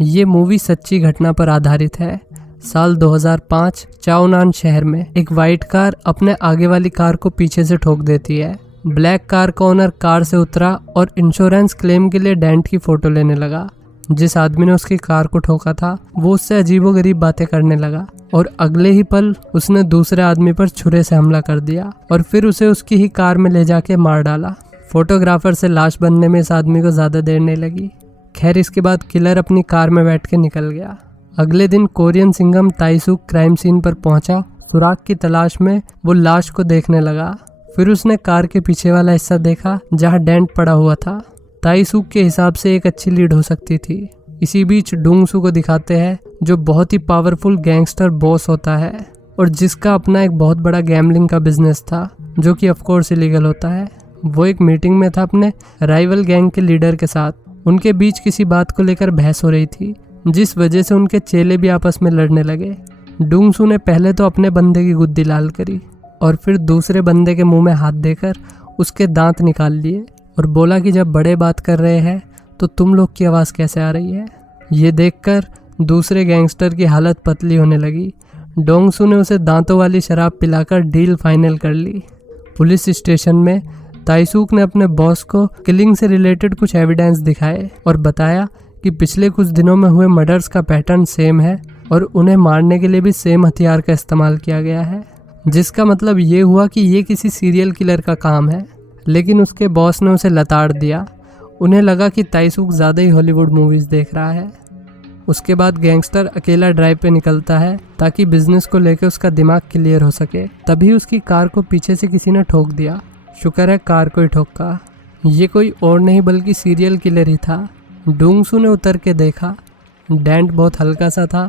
ये मूवी सच्ची घटना पर आधारित है। साल 2005 चाओनान शहर में एक वाइट कार अपने आगे वाली कार को पीछे से ठोक देती है। ब्लैक कार का ओनर कार से उतरा और इंश्योरेंस क्लेम के लिए डेंट की फोटो लेने लगा। जिस आदमी ने उसकी कार को ठोका था वो उससे अजीबोगरीब बातें करने लगा और अगले ही पल उसने दूसरे आदमी पर छुरे से हमला कर दिया और फिर उसे उसकी ही कार में ले जाके मार डाला। फोटोग्राफर से लाश बनने में इस आदमी को ज्यादा देर नहीं लगी। खैर, इसके बाद किलर अपनी कार में बैठ के निकल गया। अगले दिन कोरियन सिंघम ताइसूक क्राइम सीन पर पहुंचा। सुराग की तलाश में वो लाश को देखने लगा। फिर उसने कार के पीछे वाला हिस्सा देखा जहां डेंट पड़ा हुआ था। ताइसूक के हिसाब से एक अच्छी लीड हो सकती थी। इसी बीच डोंगसू को दिखाते हैं जो बहुत ही पावरफुल गैंगस्टर बॉस होता है और जिसका अपना एक बहुत बड़ा गैम्बलिंग का बिजनेस था जो कि ऑफकोर्स इलीगल होता है। वो एक मीटिंग में था अपने राइवल गैंग के लीडर के साथ। उनके बीच किसी बात को लेकर बहस हो रही थी जिस वजह से उनके चेले भी आपस में लड़ने लगे। डोंगसू ने पहले तो अपने बंदे की गुद्दी लाल करी और फिर दूसरे बंदे के मुंह में हाथ देकर उसके दांत निकाल लिए और बोला कि जब बड़े बात कर रहे हैं तो तुम लोग की आवाज़ कैसे आ रही है। ये देखकर दूसरे गैंगस्टर की हालत पतली होने लगी। डोंगसू ने उसे दांतों वाली शराब पिलाकर डील फाइनल कर ली। पुलिस स्टेशन में ताइसूक ने अपने बॉस को किलिंग से रिलेटेड कुछ एविडेंस दिखाए और बताया कि पिछले कुछ दिनों में हुए मर्डर्स का पैटर्न सेम है और उन्हें मारने के लिए भी सेम हथियार का इस्तेमाल किया गया है, जिसका मतलब ये हुआ कि ये किसी सीरियल किलर का काम है। लेकिन उसके बॉस ने उसे लताड़ दिया। उन्हें लगा कि ताइसूक ज़्यादा ही हॉलीवुड मूवीज़ देख रहा है। उसके बाद गैंगस्टर अकेला ड्राइव पे निकलता है ताकि बिजनेस को लेकर उसका दिमाग क्लियर हो सके। तभी उसकी कार को पीछे से किसी ने ठोक दिया। शुक्र है कार को ही ठोका। ये कोई और नहीं बल्कि सीरियल किलर ही था। डोंगसू ने उतर के देखा। डेंट बहुत हल्का सा था,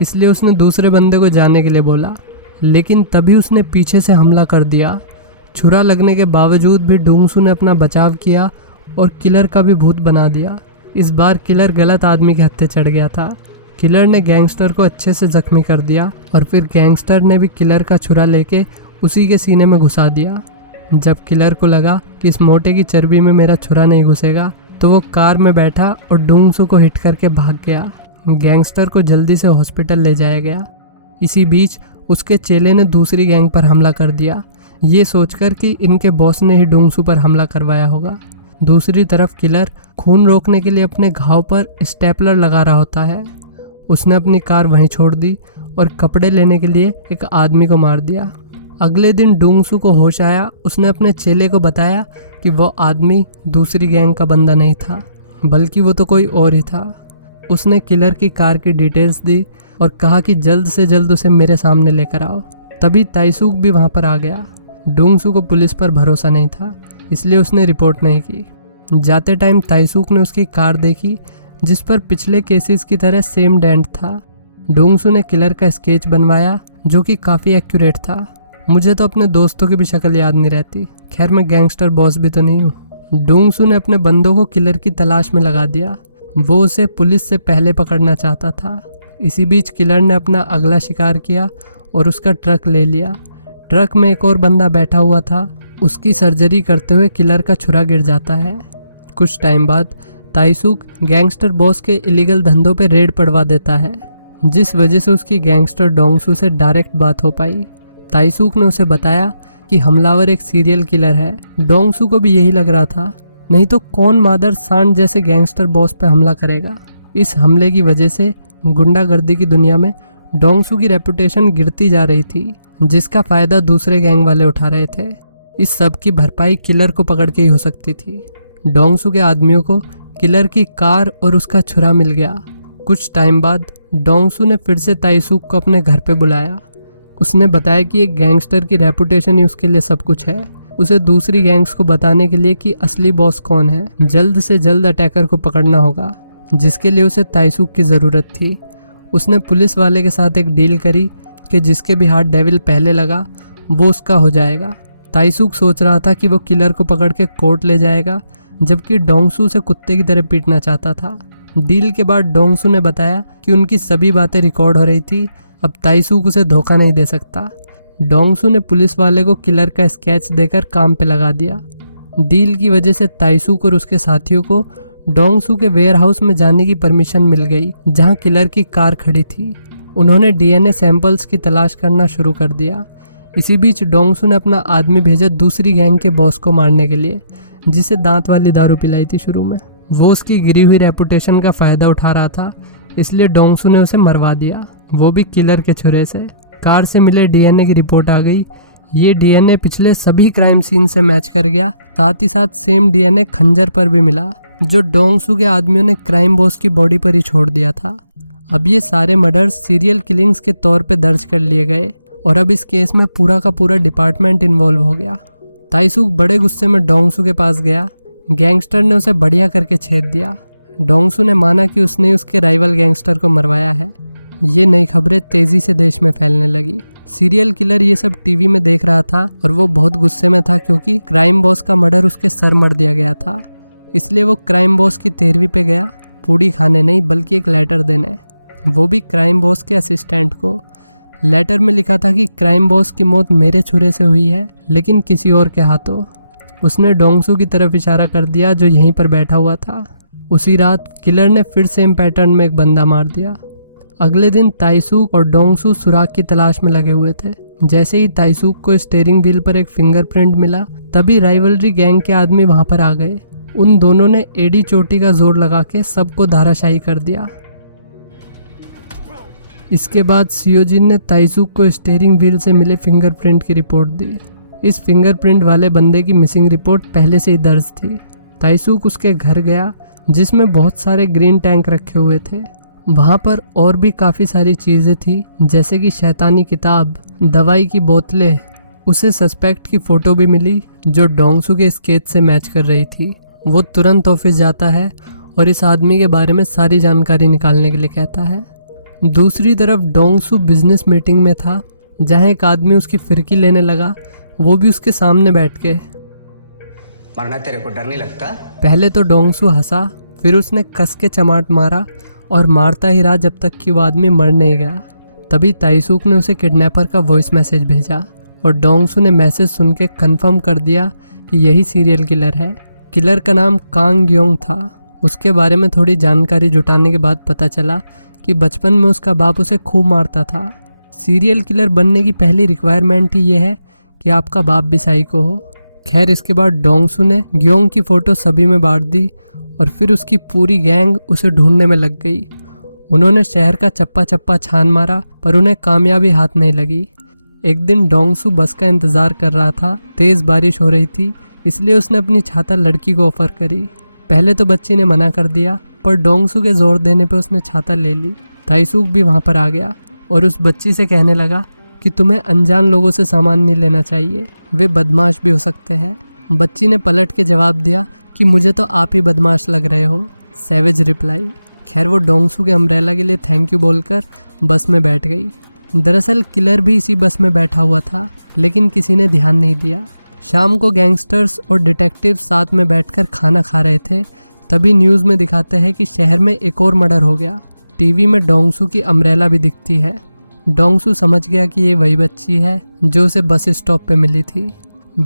इसलिए उसने दूसरे बंदे को जाने के लिए बोला, लेकिन तभी उसने पीछे से हमला कर दिया। छुरा लगने के बावजूद भी डोंगसू ने अपना बचाव किया और किलर का भी भूत बना दिया। इस बार किलर गलत आदमी के हत्थे चढ़ गया था। किलर ने गैंगस्टर को अच्छे से जख्मी कर दिया और फिर गैंगस्टर ने भी किलर का छुरा लेके उसी के सीने में घुसा दिया। जब किलर को लगा कि इस मोटे की चर्बी में मेरा छुरा नहीं घुसेगा तो वो कार में बैठा और डोंगसू को हिट करके भाग गया। गैंगस्टर को जल्दी से हॉस्पिटल ले जाया गया। इसी बीच उसके चेले ने दूसरी गैंग पर हमला कर दिया, ये सोचकर कि इनके बॉस ने ही डोंगसू पर हमला करवाया होगा। दूसरी तरफ किलर खून रोकने के लिए अपने घाव पर स्टेपलर लगा रहा होता है। उसने अपनी कार वहीं छोड़ दी और कपड़े लेने के लिए एक आदमी को मार दिया। अगले दिन डोंगसू को होश आया। उसने अपने चेले को बताया कि वो आदमी दूसरी गैंग का बंदा नहीं था बल्कि वो तो कोई और ही था। उसने किलर की कार की डिटेल्स दी और कहा कि जल्द से जल्द उसे मेरे सामने लेकर आओ। तभी ताइसूक भी वहाँ पर आ गया। डोंगसू को पुलिस पर भरोसा नहीं था, इसलिए उसने रिपोर्ट नहीं की। जाते टाइम ताइसूक ने उसकी कार देखी जिस पर पिछले केसेस की तरह सेम डेंट था। डोंगसू ने किलर का स्केच बनवाया जो कि काफ़ी एक्यूरेट था। मुझे तो अपने दोस्तों की भी शक्ल याद नहीं रहती। खैर, मैं गैंगस्टर बॉस भी तो नहीं हूँ। डोंगसू ने अपने बंदों को किलर की तलाश में लगा दिया। वो उसे पुलिस से पहले पकड़ना चाहता था। इसी बीच किलर ने अपना अगला शिकार किया और उसका ट्रक ले लिया। ट्रक में एक और बंदा बैठा हुआ था। उसकी सर्जरी करते हुए किलर का छुरा गिर जाता है। कुछ टाइम बाद ताइसूक गैंगस्टर बॉस के इलीगल धंधों पे रेड पड़वा देता है, जिस वजह से उसकी गैंगस्टर डोंगसू से डायरेक्ट बात हो पाई। ताइसूक ने उसे बताया कि हमलावर एक सीरियल किलर है। डोंगसू को भी यही लग रहा था, नहीं तो कौन मादर सांड जैसे गैंगस्टर बॉस पे हमला करेगा। इस हमले की वजह से गुंडागर्दी की दुनिया में डोंगसू की रेपुटेशन गिरती जा रही थी, जिसका फायदा दूसरे गैंग वाले उठा रहे थे। इस सब की भरपाई किलर को पकड़ के ही हो सकती थी। डोंगसू के आदमियों को किलर की कार और उसका छुरा मिल गया। कुछ टाइम बाद डोंगसू ने फिर से ताइसूक को अपने घर पे बुलाया। उसने बताया कि एक गैंगस्टर की रेपुटेशन ही उसके लिए सब कुछ है। उसे दूसरी गैंग्स को बताने के लिए कि असली बॉस कौन है। जल्द से जल्द अटैकर को पकड़ना होगा, जिसके लिए उसे ताइसूक की ज़रूरत थी। उसने पुलिस वाले के साथ एक डील करी कि जिसके भी हाथ डेविल पहले लगा वो उसका हो जाएगा। ताइसूक सोच रहा था कि वो किलर को पकड़ के कोर्ट ले जाएगा, जबकि डोंगसू से कुत्ते की तरह पीटना चाहता था। डील के बाद डोंगसू ने बताया कि उनकी सभी बातें रिकॉर्ड हो रही थी। अब ताइसूक उसे धोखा नहीं दे सकता। डोंगसू ने पुलिस वाले को किलर का स्केच देकर काम पे लगा दिया। डील की वजह से ताइसूक और उसके साथियों को डोंगसू के वेयर हाउस में जाने की परमिशन मिल गई जहां किलर की कार खड़ी थी। उन्होंने डीएनए सैंपल्स की तलाश करना शुरू कर दिया। इसी बीच डोंगसू ने अपना आदमी भेजा दूसरी गैंग के बॉस को मारने के लिए, जिसे दांत वाली दारू पिलाई थी शुरू में। वो उसकी गिरी हुई रेपुटेशन का फायदा उठा रहा था, इसलिए डोंगसू ने उसे मरवा दिया, वो भी किलर के छुरे से। कार से मिले डीएनए की रिपोर्ट आ गई। ये डीएनए पिछले सभी क्राइम सीन से मैच कर गया। साथ ही साथ सेम डीएनए खंजर पर भी मिला, जो डोंगसू के आदमियों ने क्राइम बॉस की बॉडी पर ही छोड़ दिया था। अब ये सारे मर्डर सीरियल किलिंग्स के तौर पे डोज कर लिए गए और अब इस केस में पूरा का पूरा डिपार्टमेंट इन्वॉल्व हो गया। ताइसूक बड़े गुस्से में डोंगसू के पास गया। गैंगस्टर ने उसे बढ़िया करके छेद दिया। डोंगसू ने माना कि उसने उसके राइवल गैंगस्टर को मरवाया है। क्राइम बॉस की मौत मेरे छुरे से हुई है, लेकिन किसी और के हाथों। उसने डोंगसू की तरफ इशारा कर दिया जो यहीं पर बैठा हुआ था। उसी रात किलर ने फिर सेम पैटर्न में एक बंदा मार दिया। अगले दिन ताइसूक और डोंगसू सुराग की तलाश में लगे हुए थे। जैसे ही ताइसूक को स्टीयरिंग व्हील पर एक फिंगरप्रिंट मिला, तभी राइवलरी गैंग के आदमी वहां पर आ गए। उन दोनों ने एडी चोटी का जोर लगा के सबको धाराशायी कर दिया। इसके बाद सियोजिन ने ताइसूक को स्टीयरिंग व्हील से मिले फिंगरप्रिंट की रिपोर्ट दी। इस फिंगरप्रिंट वाले बंदे की मिसिंग रिपोर्ट पहले से ही दर्ज थी। ताइसूक उसके घर गया, जिसमें बहुत सारे ग्रीन टैंक रखे हुए थे। वहाँ पर और भी काफ़ी सारी चीज़ें थी, जैसे कि शैतानी किताब, दवाई की बोतलें। उसे सस्पेक्ट की फ़ोटो भी मिली जो डोंगसू के स्केच से मैच कर रही थी। वो तुरंत ऑफिस जाता है और इस आदमी के बारे में सारी जानकारी निकालने के लिए कहता है। दूसरी तरफ डोंगसू बिजनेस मीटिंग में था, जहाँ एक आदमी उसकी फिरकी लेने लगा, वो भी उसके सामने बैठ के। मरना तेरे को डर नहीं लगता? पहले तो डोंगसू हंसा, फिर उसने कस के चमाट मारा और मारता ही रहा जब तक कि वो आदमी मर नहीं गया। तभी ताइसूक ने उसे किडनैपर का वॉइस मैसेज भेजा और डोंगसू ने मैसेज सुन के कन्फर्म कर दिया कि यही सीरियल किलर है। किलर का नाम कांग योंग था। उसके बारे में थोड़ी जानकारी जुटाने के बाद पता चला कि बचपन में उसका बाप उसे खूब मारता था। सीरियल किलर बनने की पहली रिक्वायरमेंट ही ये है कि आपका बाप भी साइको हो। खैर, इसके बाद डोंगसू ने ग्योंग की फ़ोटो सभी में बांट दी और फिर उसकी पूरी गैंग उसे ढूंढने में लग गई। उन्होंने शहर का चप्पा चप्पा छान मारा, पर उन्हें कामयाबी हाथ नहीं लगी। एक दिन डोंगसू बस का इंतज़ार कर रहा था। तेज़ बारिश हो रही थी, इसलिए उसने अपनी छाता लड़की को ऑफर करी। पहले तो बच्ची ने मना कर दिया, पर डोंगसू के जोर देने पर उसने छाता ले ली। ताइसूक भी वहाँ पर आ गया और उस बच्ची से कहने लगा कि तुम्हें अनजान लोगों से सामान नहीं लेना चाहिए, वे बदमाश हो सकते हैं। बच्ची ने पलट के जवाब दिया कि मुझे तो आप ही बदमाश लग रहे हो। Solid reply. फिर वो डोंगसू को अम्ब्रेला के लिए थैंक यू बोलकर बस में बैठ गई। दरअसल किलर भी उसी बस में बैठा हुआ था, लेकिन किसी ने ध्यान नहीं दिया। शाम को गैंगस्टर्स और डिटेक्टिव साथ में बैठकर खाना खा रहे थे। तभी न्यूज़ में दिखाते हैं कि शहर में एक और मर्डर हो गया। टीवी में डोंगसू की अम्ब्रेला भी दिखती है। डोंगसू समझ गया कि ये वही बच्ची है जो उसे बस स्टॉप पे मिली थी।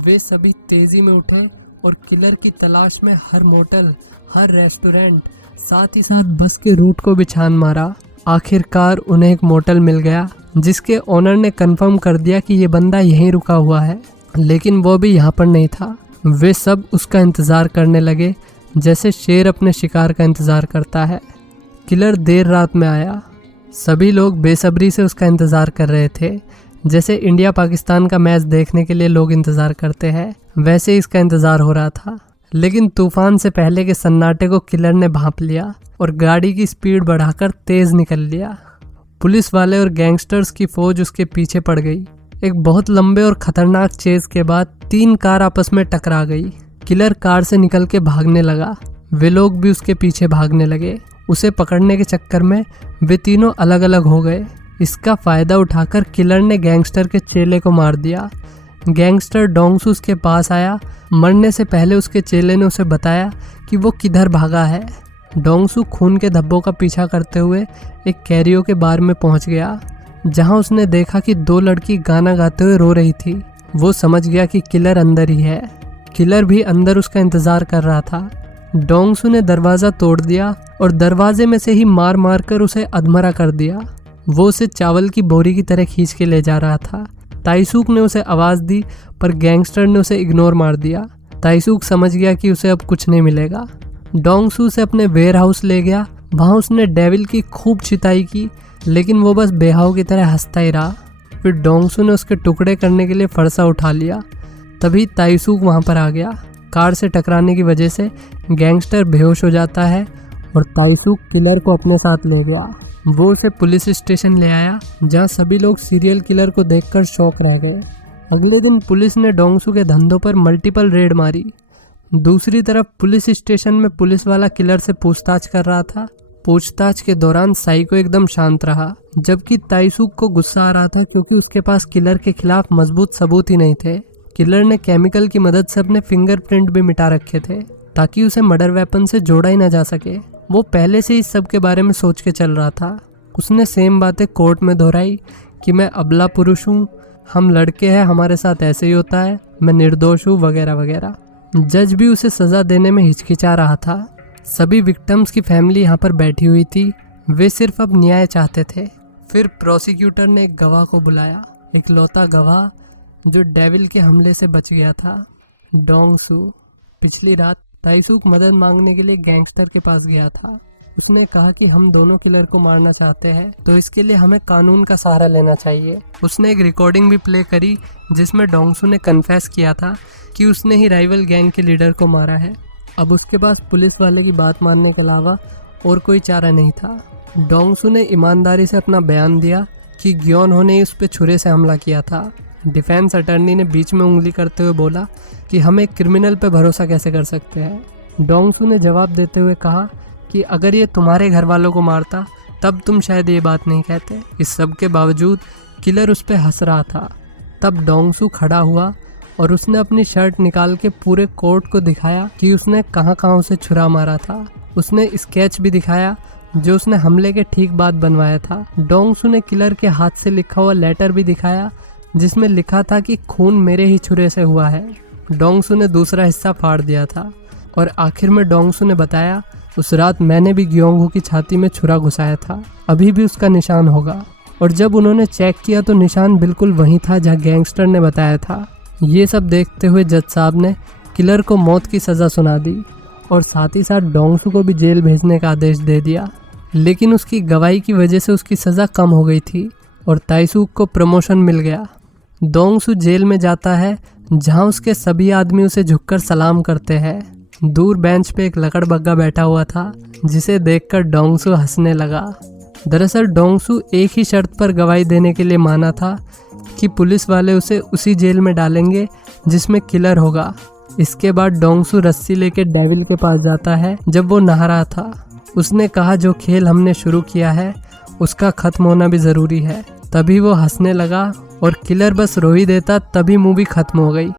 वे सभी तेजी में उठे और किलर की तलाश में हर मोटल, हर रेस्टोरेंट, साथ ही साथ बस के रूट को भी छान मारा। आखिरकार उन्हें एक मोटल मिल गया, जिसके ओनर ने कंफर्म कर दिया कि ये बंदा यहीं रुका हुआ है, लेकिन वो भी यहाँ पर नहीं था। वे सब उसका इंतज़ार करने लगे, जैसे शेर अपने शिकार का इंतज़ार करता है। किलर देर रात में आया। सभी लोग बेसब्री से उसका इंतज़ार कर रहे थे। जैसे इंडिया पाकिस्तान का मैच देखने के लिए लोग इंतज़ार करते हैं, वैसे ही इसका इंतज़ार हो रहा था। लेकिन तूफान से पहले के सन्नाटे को किलर ने भांप लिया और गाड़ी की स्पीड बढ़ाकर तेज़ निकल लिया। पुलिस वाले और गैंगस्टर्स की फौज उसके पीछे पड़ गई। एक बहुत लंबे और खतरनाक चेज के बाद 3 कार आपस में टकरा गई। किलर कार से निकल के भागने लगा। वे लोग भी उसके पीछे भागने लगे। उसे पकड़ने के चक्कर में वे तीनों अलग अलग हो गए। इसका फ़ायदा उठाकर किलर ने गैंगस्टर के चेले को मार दिया। गैंगस्टर डोंगसू के पास आया। मरने से पहले उसके चेले ने उसे बताया कि वो किधर भागा है। डोंगसू खून के धब्बों का पीछा करते हुए एक कैरियो के बार में पहुंच गया, जहां उसने देखा कि 2 लड़की गाना गाते हुए रो रही थी। वो समझ गया कि किलर अंदर ही है। किलर भी अंदर उसका इंतज़ार कर रहा था। डोंगसू ने दरवाज़ा तोड़ दिया और दरवाजे में से ही मार मार कर उसे अधमरा कर दिया। वो उसे चावल की बोरी की तरह खींच के ले जा रहा था। ताइसूक ने उसे आवाज़ दी पर गैंगस्टर ने उसे इग्नोर मार दिया। ताइसूक समझ गया कि उसे अब कुछ नहीं मिलेगा। डोंगसू उसे अपने वेयर हाउस ले गया। वहाँ उसने डेविल की खूब चिताई की, लेकिन वो बस बेहाव की तरह हंसता ही रहा। फिर डोंगसू ने उसके टुकड़े करने के लिए फरसा उठा लिया। तभी ताइसूक वहाँ पर आ गया। कार से टकराने की वजह से गैंगस्टर बेहोश हो जाता है और ताइसूक किलर को अपने साथ ले गया। वो उसे पुलिस स्टेशन ले आया, जहाँ सभी लोग सीरियल किलर को देखकर शॉक रह गए। अगले दिन पुलिस ने डोंगसू के धंधों पर मल्टीपल रेड मारी। दूसरी तरफ पुलिस स्टेशन में पुलिस वाला किलर से पूछताछ कर रहा था। पूछताछ के दौरान साइको एकदम शांत रहा, जबकि ताइसूक को गुस्सा आ रहा था क्योंकि उसके पास किलर के खिलाफ मजबूत सबूत ही नहीं थे। किलर ने केमिकल की मदद से अपने फिंगरप्रिंट भी मिटा रखे थे ताकि उसे मर्डर वेपन से जोड़ा ही ना जा सके। वो पहले से इस सब के बारे में सोच के चल रहा था। उसने सेम बातें कोर्ट में दोहराई कि मैं अबला पुरुष हूँ, हम लड़के हैं, हमारे साथ ऐसे ही होता है, मैं निर्दोष हूँ वगैरह वगैरह। जज भी उसे सज़ा देने में हिचकिचा रहा था। सभी विक्टिम्स की फैमिली यहाँ पर बैठी हुई थी। वे सिर्फ अब न्याय चाहते थे। फिर प्रोसिक्यूटर ने एक गवाह को बुलाया, एक लौता गवाह जो डेविल के हमले से बच गया था, डोंगसू। पिछली रात ताइसूक मदद मांगने के लिए गैंगस्टर के पास गया था। उसने कहा कि हम दोनों किलर को मारना चाहते हैं, तो इसके लिए हमें कानून का सहारा लेना चाहिए। उसने एक रिकॉर्डिंग भी प्ले करी जिसमें डोंगसू ने कन्फेस किया था कि उसने ही राइवल गैंग के लीडर को मारा है। अब उसके पास पुलिस वाले की बात मानने के अलावा और कोई चारा नहीं था। डोंगसू ने ईमानदारी से अपना बयान दिया कि ग्योनहो ने उस पर छुरे से हमला किया था। डिफेंस अटर्नी ने बीच में उंगली करते हुए बोला कि हम एक क्रिमिनल पे भरोसा कैसे कर सकते हैं। डोंगसू ने जवाब देते हुए कहा कि अगर ये तुम्हारे घर वालों को मारता तब तुम शायद ये बात नहीं कहते। इस सब के बावजूद किलर उस पर हंस रहा था। तब डोंगसू खड़ा हुआ और उसने अपनी शर्ट निकाल के पूरे कोर्ट को दिखाया कि उसने कहाँ कहाँ उसे छुरा मारा था। उसने स्केच भी दिखाया जो उसने हमले के ठीक बाद बनवाया था। डोंगसू ने किलर के हाथ से लिखा हुआ लेटर भी दिखाया जिसमें लिखा था कि खून मेरे ही छुरे से हुआ है। डोंगसू ने दूसरा हिस्सा फाड़ दिया था और आखिर में डोंगसू ने बताया, उस रात मैंने भी ग्योंगहो की छाती में छुरा घुसाया था, अभी भी उसका निशान होगा। और जब उन्होंने चेक किया तो निशान बिल्कुल वहीं था जहाँ गैंगस्टर ने बताया था। ये सब देखते हुए जज साहब ने किलर को मौत की सज़ा सुना दी और साथ ही साथ डोंगसू को भी जेल भेजने का आदेश दे दिया। लेकिन उसकी गवाही की वजह से उसकी सज़ा कम हो गई थी और ताइसूक को प्रमोशन मिल गया। डोंगसू जेल में जाता है जहां उसके सभी आदमी उसे झुककर सलाम करते हैं। दूर बेंच पे एक लकड़बग्गा बैठा हुआ था जिसे देखकर डोंगसू हंसने लगा। दरअसल डोंगसू एक ही शर्त पर गवाही देने के लिए माना था कि पुलिस वाले उसे उसी जेल में डालेंगे जिसमें किलर होगा। इसके बाद डोंगसू रस्सी लेके डेविल के पास जाता है जब वो नहा रहा था। उसने कहा जो खेल हमने शुरू किया है उसका खत्म होना भी ज़रूरी है। तभी वो हंसने लगा और किलर बस रो ही देता, तभी मूवी खत्म हो गई।